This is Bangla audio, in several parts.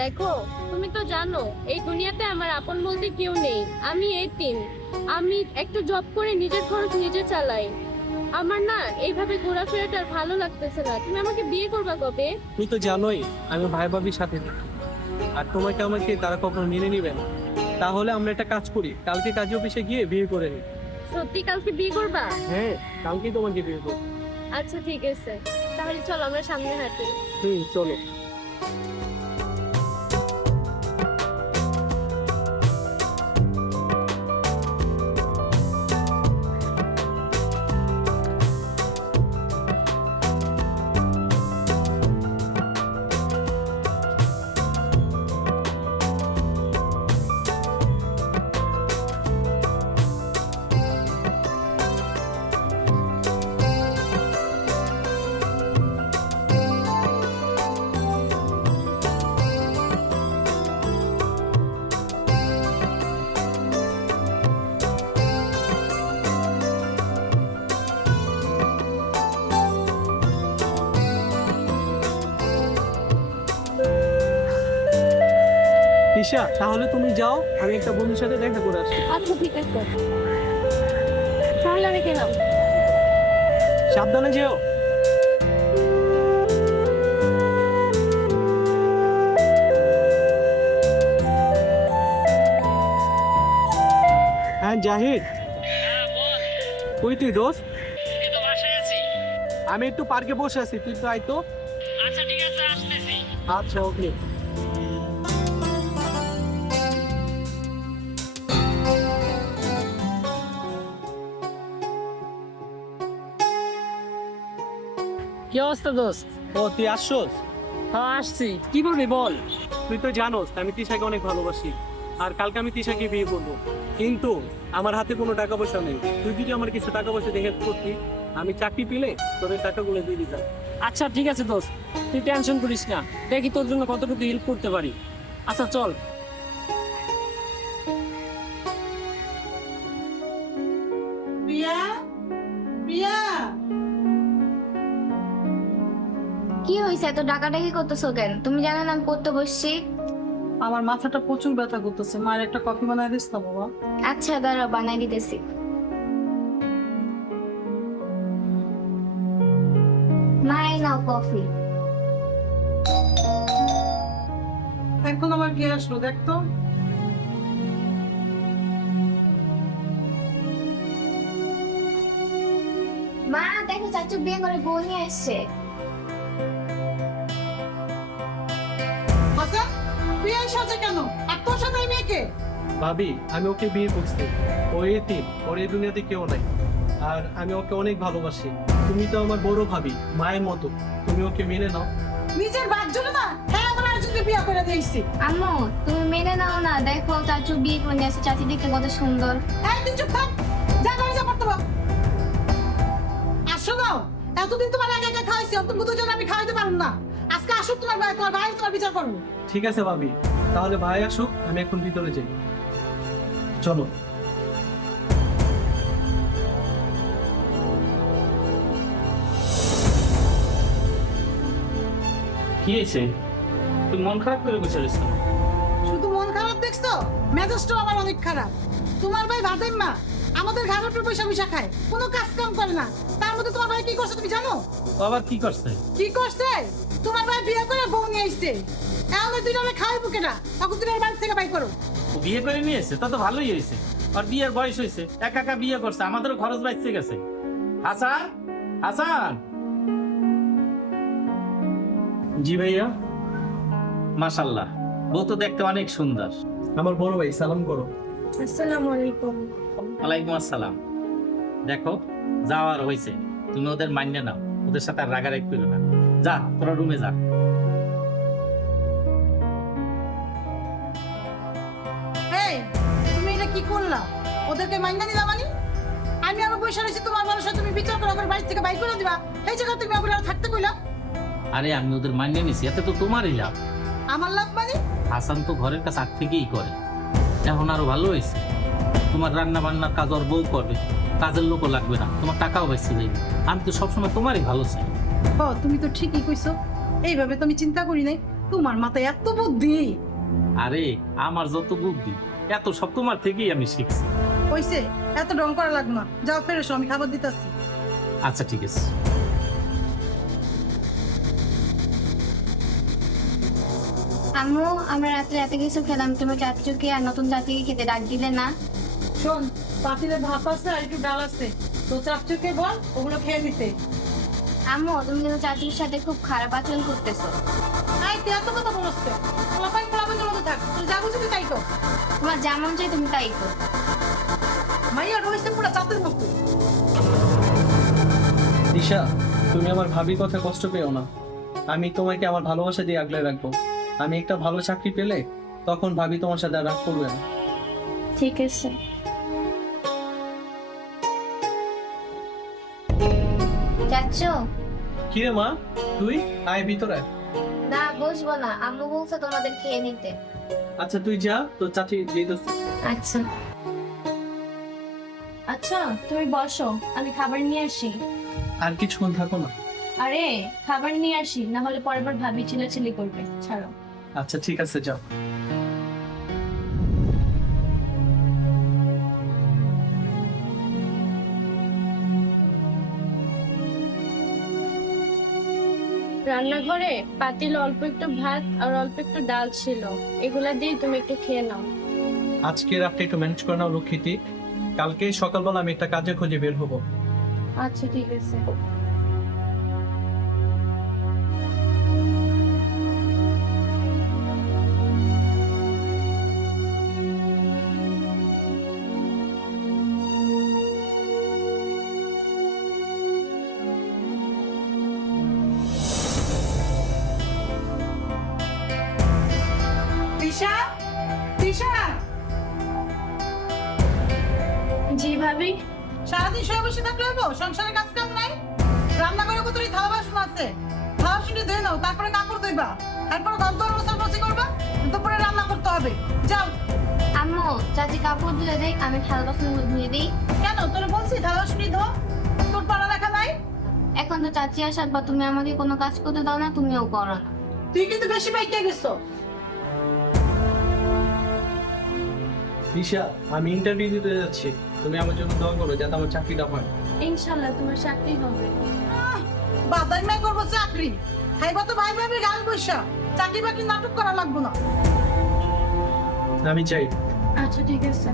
দেখো, তুমি তো জানো এই দুনিয়াতে আমার আপন বলতে কেউ নেই। আমি এতিম। আমি একটু জব করে নিজের খরচ নিজে চালাই। আমার না এইভাবে ঘোরাফেরাটা আর ভালো লাগতেছে না। তুমি আমাকে বিয়ে করবা কবে? তুমি তো জানোই আমি ভাই ভাবির সাথে থাকি। আর তোমাকে আমাকে তারা কখনো মেনে নিবে না। তাহলে আমরা একটা কাজ করি, কালকে কাজী অফিসে গিয়ে বিয়ে করে নিই। সত্যি কালকে বিয়ে করবা? হ্যাঁ, কালকেই তোমাকে বিয়ে করবো। আচ্ছা ঠিক আছে, তাহলে চলো আমরা সামনে হাঁটি। চলো। তিশা, তাহলে তুমি যাও, আমি একটা বন্ধুর সাথে দেখা করে আসছি। আচ্ছা ঠিক আছে, তাহলে আমি গেলাম। সাবধানে যেও। হ্যাঁ জাহিদ, কই তুই দোস্ত? এই তো বাসায় আছি। আমি একটু পার্কে বসে আছি, তুই তো আয় তো। আচ্ছা ঠিক আছে, আসতেছি। আচ্ছা ওকে। কি অবস্থা দোস্ত? ও তুই আসছস? হ্যাঁ আসছি, কি বলবি বল। তুই তো জানোস আমি তিশাকে অনেক ভালোবাসি। আর কালকে আমি তিশাকে বিয়ে করবো, কিন্তু আমার হাতে কোনো টাকা পয়সা নেই। তুই যদি আমার কিছু টাকা পয়সা দিয়ে হেল্প করতি, আমি চাকরি পেলে তোদের টাকাগুলো দিয়ে দিতাম। আচ্ছা ঠিক আছে দোস্ত, তুই টেনশন করিস না, দেখি তোর জন্য কতটুকু হেল্প করতে পারি। আচ্ছা চল। প্রিয়া, প্রিয়া, কি হয়েছে? এত ডাকাডাকি করতেছো কেন? তুমি জানো না আমি পড়তে বসছি। আমার মাথাটা প্রচুর ব্যথা করতেছে। মায়ের একটা কফি বানায় দিস না বাবা। আচ্ছা দাঁড়াও, বানাই দিতেছি। মা এই নাও কফি। এখন আবার কে আসলো দেখতো। মা দেখো, চাচু বিয়ে করে বউ নিয়ে এসছে। আচ্ছা প্রিয়া সাজে কেন? আর তোর সাথে এই মেয়েকে? ভাবি, আমি ওকে বিয়ে করছি। ও এতিম, ওর এই দুনিয়াতে কেউ নাই। আর আমি ওকে অনেক ভালোবাসি। তুমি তো আমার বড় ভাবি, মায়ের মতো। তুমি ওকে মেনে নাও। নিজের বাদ জন্য না, হ্যাঁ আমার আরেকজনকে বিয়ে করে দিয়েছি। আম্মু তুমি মেনে নাও না, দেখো চাচু বিয়ে করে নিয়ে আসছে, চাচি দেখতে কত সুন্দর। এই তুই চুপ থাক, যা ঘরে যা পড়তে বল। আর শোনো, এতদিন তোমার একা একা খাওয়াইছি, তুমি দুজন আমি খাওয়াইতে পারবো না। আজকে আসুক তোমার ভাই, তোমার ভাই তোমার বিচার করবো। ঠিক আছে ভাবি, তাহলে ভাই আসুক, আমি এখন ভিতরে যাই। চলো। কি হয়েছে? তুই মন খারাপ করে বসে রয়েছিস। শুধু মন খারাপ দেখছো? মেজাজটাও আমার অনেক খারাপ। তোমার ভাই ভাদাইম্মা আমাদের ঘরের উপর পয়সা মিশা খায়, কোনো কাজ কাম করে না। তার মধ্যে তোমার ভাই কি করছে তুমি জানো? আবার কি করছে? কি করছে? তোমার ভাই বিয়ে করে বউ নিয়ে আসছে। এখন ওই দুইটা খাওয়াই বুকে না, তখন তুমি বাড়ি থেকে বাই করো। ও বিয়ে করে নিয়েছে, তা তো ভালোই হয়েছে। আর বিয়ের বয়স হয়েছে, একা একা বিয়ে করছে, আমাদেরও খরচ বাঁচতে গেছে। হাসান, হাসান। জি ভাইয়া। মাশাল্লাহ, বউ তো দেখতে অনেক সুন্দর। আমার বড় ভাই, সালাম করো। আসসালামু আলাইকুম। ওয়ালাইকুম আসসালাম। দেখো, যাওয়ার হয়েছে, তুমি ওদের মান্য নাও, ওদের সাথে আর রাগারাগি করো না। যা তোরা রুমে যা। এই তুমি এটা কি করলা? ওদেরকে মাইনা নিলা মানে? আমি আরো পয়সা রয়েছি তোমার মানুষের, তুমি বিচার করো করে বাড়ি থেকে বাই করে দিবা। এই জায়গায় তুমি আবার থাকতে কইলা? আরে আমি ওদের মান্য নিছি, এতে তো তোমারই লাভ। আমার লাভ মানে? হাসান তো ঘরের কাজ আগ থেকেই করে, এখন আরো ভালো হয়েছে। তোমার রান্না বান্নার কাজ ওর বউ করবে, কাজের লোকও লাগবে না, তোমার টাকাও বেঁচে যাবে। আমি তো সবসময় তোমারই ভালো চাই। ও তুমি তো ঠিকই কইছো, এইভাবে তো আমি চিন্তা করি নাই। তোমার মাথায় এত বুদ্ধি। আরে আমার যত বুদ্ধি এত সব তোমার থেকেই আমি শিখছি। হইছে, এত ঢং করা লাগবে না, যাও ফেরো, আমি খাবার দিতেছি। আচ্ছা ঠিক আছে। আম্মু, আমরা রাত্রে এত কিছু খেলাম, তুমি চাচুকে আর নতুন চাচিকে খেতে ডাক দিলে না? শোন, পাতিলে ভাত আছে আর একটু ডাল আছে, তো চাচুকে বল ওগুলো খেয়ে নিতে। আম্মু, তুমি কিন্তু চাচুর সাথে খুব খারাপ আচরণ করতেছো। আই তুই এত কথা বলছে, পোলাপান পোলাপানের মতো থাক, তুই যা বুঝবি তাই কর। তোমার যেমন চাই তুমি তাই করো। মাইয়া রয়েছে পুরো চাঁদের মতো। দিশা, তুমি আমার ভাবির কথা কষ্ট পেও না। আমি তোমাকে আমার ভালোবাসা দিয়ে আগলে রাখবো। আমি একটা ভালো চাকরি পেলে তখন ভাবি তোমার সাথে আর রাগ করবে না। ঠিক আছে। চাচু, কিরে মা, তুই আয় ভিতরে। না বসবো না, আম্মু বলছে তোমাদের খেয়ে নিতে। আচ্ছা তুই যা, তোর চাচি যেতেছে। আচ্ছা। আচ্ছা তুমি বসো, আমি খাবার নিয়ে আসি। আর কিছুক্ষণ থাকো না। আরে খাবার নিয়ে আসি, না হলে পরের বার ভাবি চিল্লাচিল্লি করবে। ছাড়ো। আচ্ছা ঠিক আছে, যাও। রান্নাঘরে পাতিলে অল্প একটু ভাত আর অল্প একটু ডাল ছিল, এগুলা দিয়ে তুমি একটু খেয়ে নাও। আজকে রাতটা একটু ম্যানেজ করে নাও লক্ষ্মীটি। কালকে সকালবেলা আমি একটা কাজের খোঁজে বের হবো। আচ্ছা ঠিক আছে। দিশা, দিশা, জি ভাবি। সারাদিন শুয়ে বসে থাকলে হইব? সংসারের কাজ কাম নাই? রান্না করে কত থালা বাসন আছে, থালা শুনে ধুয়ে নাও, তারপরে কাপড় ধুইবা, তারপরে ঘর দর মোছামুছি করবা, দুপুরে রান্না করতে হবে। যাও। আম্মু, চাচি কাপড় ধুয়ে দেয়, আমি থালা বাসনগুলো ধুয়ে দিই। কেন তোর বলছি থালা বাসন ধো? তোর পড়ালেখা নাই? এখন তো চাচি আসার পর তুমি আমাকে কোনো কাজ করতে দাও না, তুমিও করো না। তুই কিন্তু বেশি পাইতে গেছো। দিশা, আমি ইন্টারভিউ দিতে যাচ্ছি, তুমি আমার জন্য দোয়া করো যাতে আমার চাকরিটা হয়। ইনশাল্লাহ তোমার চাকরি হবে। বাদাই মাই করবো চাকরি, খাইবা তো ভাই ভাবি গাল বৈশা, চাকরি বাকরি নাটক করা লাগবো না। আমি চাই। আচ্ছা ঠিক আছে।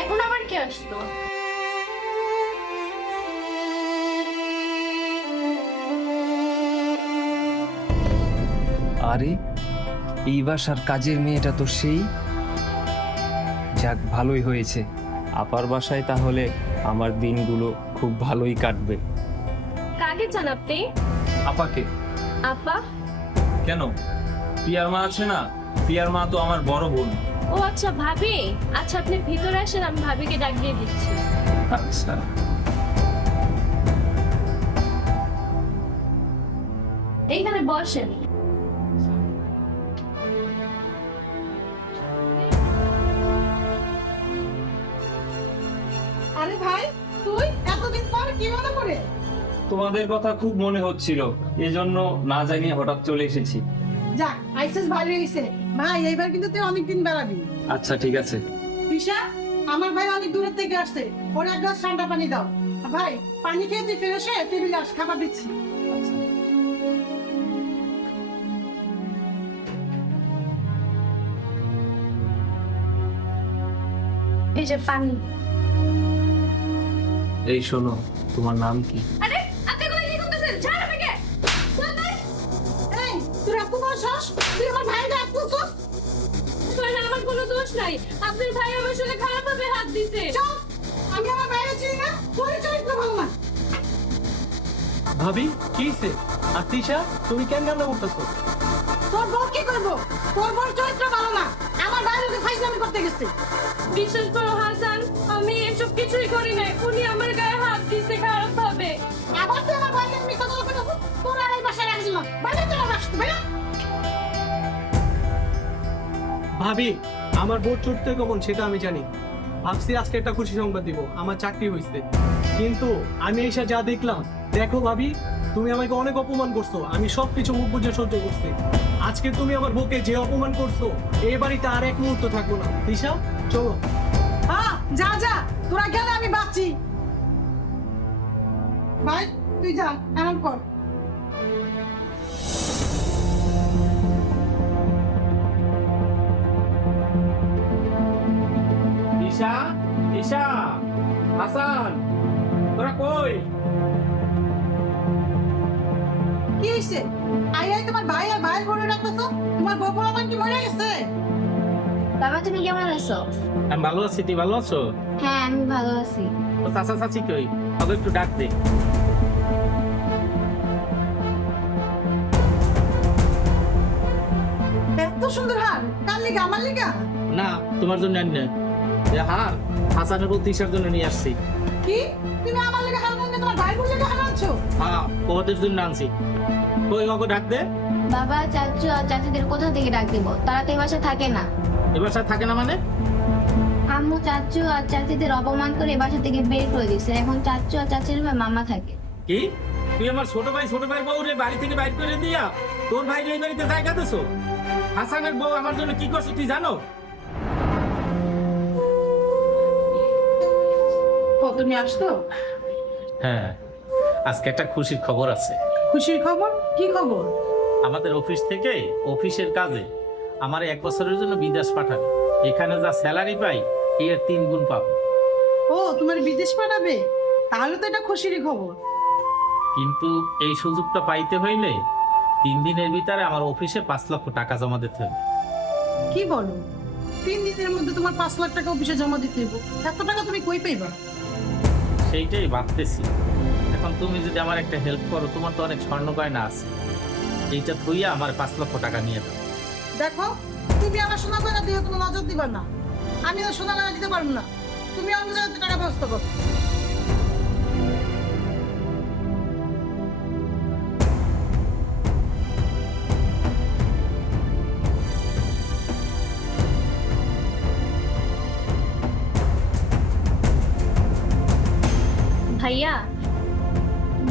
এখন আবার কে আসলো? আরে এই বাসার কাজের মেয়েটা তো সেই। যাক, ভালোই হয়েছে, আপার বাসায় তাহলে আমার দিনগুলো খুব ভালোই কাটবে। কাকে চান আপনি? আপাকে। আপা? কেন, পিয়ার মা আছে না? পিয়ার মা তো আমার বড় বোন। ও আচ্ছা ভাবি, আচ্ছা আপনি ভিতরে আসেন, আমি ভাবিকে ডাক দিয়ে দিচ্ছি। আচ্ছা। এইখানে বসেন। আরে ভাই, তুই এতদিন পর কি মনে করে? তোমাদের কথা খুব মনে হচ্ছিল, এজন্য না জানিয়ে হঠাৎ চলে এসেছি। যাক, আইসিস ভালো হয়েছে ভাই, এইবার কিন্তু তুই অনেকদিন বেড়াবি। আচ্ছা ঠিক আছে। দিশা, আমার ভাই অনেক দূরের থেকে আসছে, ওর এক গ্লাস ঠান্ডা পানি দাও। আর ভাই পানি খেয়ে তুই ফিরে এসে টেবিলে আস, খাবার দিচ্ছি। এই যে পানি। এই শোনো, তোমার নাম কি? আরে আপনি এগুলো কি করতেছেন? ছাড় আমাকে। এই তুই এত বড় সাহস, তুই আমার ভাইয়ের গায়ে হাত তুলছস? তাহলে আমার কোনো দোষ নাই, আপনার ভাই আমার সাথে খারাপভাবে হাত দিছে। চল, আমি আমার ভাইয়ের চিনি না, তোর চরিত্র ভালো না। ভাবি কি হইছে? আর তিশা তুমি কেন কান্না করতেছো? তোর বউ কি করবো? তোর বউর চরিত্র ভালো না, আমার ভাইয়ের ফাইজলামি করতে গেছে। বিশ্বাস করো হাসান, আমি এসব কিছুই করি নাই, উনি আমার গায়ে হাত দিছে খারাপভাবে। আবার তুই আমার ভাইকে মিথ্যা কথা বলছিস? তোর আর এই বাসায় রাখছিস না, বাইরে চলে আসতে ভাইয়া। ভাবি আমার বোর্ড চড়তে কেমন সেটা আমি জানি। ভাবছি আজকে একটা খুশি সংবাদ দিব, আমার চাকরি হয়েছে। কিন্তু আমি এসে যা দেখলাম, দেখো ভাবি তুমি আমাকে অনেক অপমান করছো, আমি সবকিছু মুখ বুঝে সহ্য করছি। আজকে তুমি আমার বউকে যে অপমান করছো, এই বাড়িতে আর এক মুহূর্ত থাকবো না। দিশা চলো। হ্যাঁ যা যা, তোরা গেলে আমি বাঁচি। ভাই তুই যা, আরাম কর। ঈশা, ঈশা, হাসান, তোরা কই? কি হয়েছে? আই আই তোমার ভাই আর ভাইয়ের বউরে রাখতেছো? তোমার বউ আমার কি মরে গেছে? বাবা তুমি কেমন আছো? আমি ভালো আছি, তুই ভালো আছো? হ্যাঁ আমি ভালো আছি। ও চাচা চাচি কই? ওকে একটু ডাক দে। এত সুন্দর হার, কার লিগা? আমার লিগা? না, তোমার জন্য আনি না। এ হার হাসানের বউ তিশার জন্য নিয়ে আসছি। কি তুমি আমার লিগা হার আনলে, তোমার ভাই বউর লিগা হার আনছো? হ্যাঁ, ওদের জন্য আনছি। কই ওকে ডাক দে। বাবা চাচু আর চাচিদের কোথা থেকে ডাক দিব? তারা তো এই বাসায় থাকে না। এবার সাথে থাকে না মানে? আম্মু চাচু আর চাচিদের অপমান করে এই বাসা থেকে বের করে দিছে। এখন চাচু আর চাচির রুমে মামা থাকে। কি তুই আমার ছোট ভাই বউ রে বাড়ি থেকে বাইর করে দিয়া তোর ভাই এই বাড়িতে জায়গা দিছো? হাসানের বউ আমার জন্য কি করছো তুই জানো? ও তুমি আসতো? হ্যাঁ, আজকে একটা খুশির খবর আছে। খুশির খবর? কি খবর? আমাদের অফিস থেকে অফিসের কাজে আমার 1 বছরের জন্য বিদেশ পাঠাবে। এখানে যা স্যালারি পাই এর 3 গুণ পাবো। ও তোমার বিদেশ পাঠাবে? তাহলে তো এটা খুশিরই খবর। কিন্তু এই সুযোগটা পাইতে হইলে 3 দিনের ভিতরে আমার অফিসে 5 লক্ষ টাকা জমা দিতে হবে। কি বলো? 3 দিনের মধ্যে তোমার 5 লাখ টাকা অফিসে জমা দিতে হবে? এত টাকা তুমি কই পাইবা? সেইটাই ভাবতেছি। এখন তুমি যদি আমার একটা হেল্প করো, তোমার তো অনেক স্বর্ণ গয়না আছে, এইটা থইয়া আমার 5 লক্ষ টাকা নিয়ে দাও। দেখো তুমি আমার সোনা গয়না দিয়ে কোনো নজর দিবা না, আমি আর সোনা গয়না দিতে পারবো না। তুমি অন্য জায়গাতে টাকা ব্যবস্থা করো। ভাইয়া,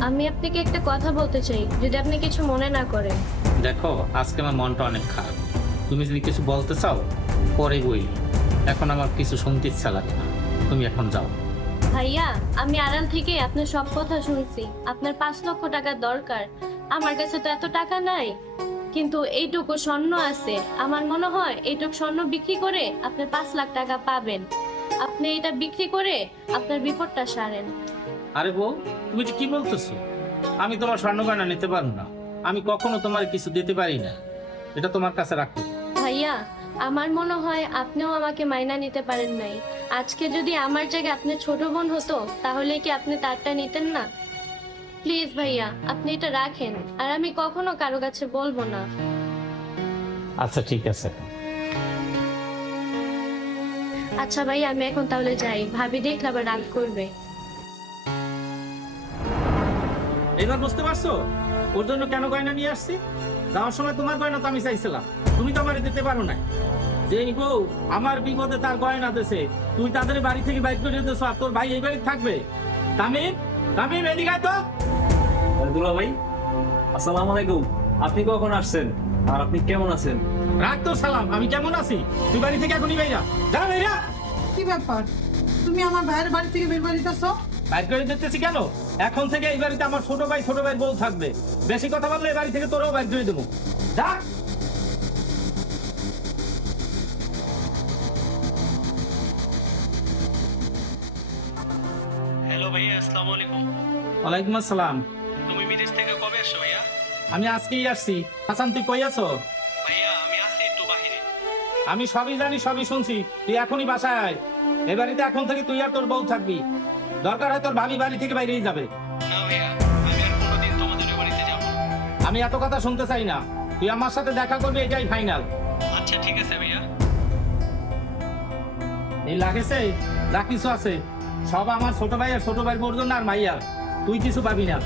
আমি আপনাকে একটা কথা বলতে চাই, যদি আপনি কিছু মনে না করেন। দেখো আজকে আমার মনটা অনেক খারাপ, তুমি যদি কিছু বলতে চাও পরে বই, এখন আমার কিছু শুনতে ইচ্ছা লাগে না, তুমি এখন যাও। ভাইয়া, আমি আড়াল থেকে আপনার সব কথা শুনছি। আপনার 5 লক্ষ টাকার দরকার, আমার কাছে তো এত টাকা নাই, কিন্তু এইটুকু স্বর্ণ আছে। আমার মনে হয় এইটুকু স্বর্ণ বিক্রি করে আপনি 5 লাখ টাকা পাবেন। আপনি এটা বিক্রি করে আপনার বিপদটা সারেন। আরে বউ, তুমি যে কি বলতেছো? আমি তোমার স্বর্ণ গয়না নিতে পারবো না, আমি কখনো তোমার কিছু দিতে পারি না, এটা তোমার কাছে রাখো। ভাইয়া, আমার মনে হয় আপনিও আমাকে মাইনা নিতে পারেন নাই। আজকে যদি আমার জায়গায় আপনার ছোট বোন হতো, তাহলে কি আপনি তারটা নিতেন না? প্লিজ ভাইয়া, আপনি এটা রাখেন, আর আমি কখনো কারো কাছে বলবো না। আচ্ছা ঠিক আছে। আচ্ছা ভাইয়া, আমি এখন তাহলে যাই, ভাবি দেখলে আবার রাগ করবে। এবার বুঝতে পারছো ওর জন্য কেন গয়না নিয়ে আসছি? যাওয়ার সময় তোমার গয়না তো আমি চাইছিলাম, তুমি তো আমার দিতে পারো না। যে বউ আমার বিপদে তার গয়না দিয়েছে, তুই তাদের বাড়ি থেকে বাইর করে দিয়েছ, আর তোর ভাই এই বাড়ি থাকবে? তামিম, তামিম এদিকে আয় তো। দুলা ভাই, আসসালামু আলাইকুম। আপনি কখন আসছেন আর আপনি কেমন আছেন? রাখ তোর সালাম, আমি কেমন আছি? তুই বাড়ি থেকে এখনই বাইরা যা, বাইরা। কি ব্যাপার? তুমি আমার ভাইয়ের বাড়ি থেকে বের করে দিতেছো? বাইর করে দিতেছি কেন? এখন থেকে এই বাড়িতে আমার ছোট ভাই বউ থাকবে। বেশি কথা বললে এই বাড়ি থেকে তোরও বাইর করে দেবো। যা। হ্যালো ভাইয়া, আসসালামু আলাইকুম। ওয়ালাইকুম আসসালাম। তুমি বিদেশ থেকে কবে আসছো ভাইয়া? আমি আজকেই আসছি। হাসান, তুই কই আছো? ভাইয়া আমি আসছি একটু বাহিরে। আমি সবই জানি, সবই শুনছি। তুই এখনই বাসায় আয়। এই বাড়িতে এখন থেকে তুই আর তোর বউ থাকবি। দরকার হয় তোর ভাবি বাড়ি থেকে বাইরেই যাবে। না ভাইয়া, আমি আর কোনোদিন তোমাদের ওই বাড়িতে যাব না। আমি এত কথা শুনতে চাই না। তুই আমার সাথে দেখা করবি, এটাই ফাইনাল। আচ্ছা ঠিক আছে ভাইয়া। এই লাগেছে যা কিছু আছে সব আমার ছোট ভাই আর ছোট ভাই বউর জন্য আর মাইয়ার। তুই কিছু পাবি না।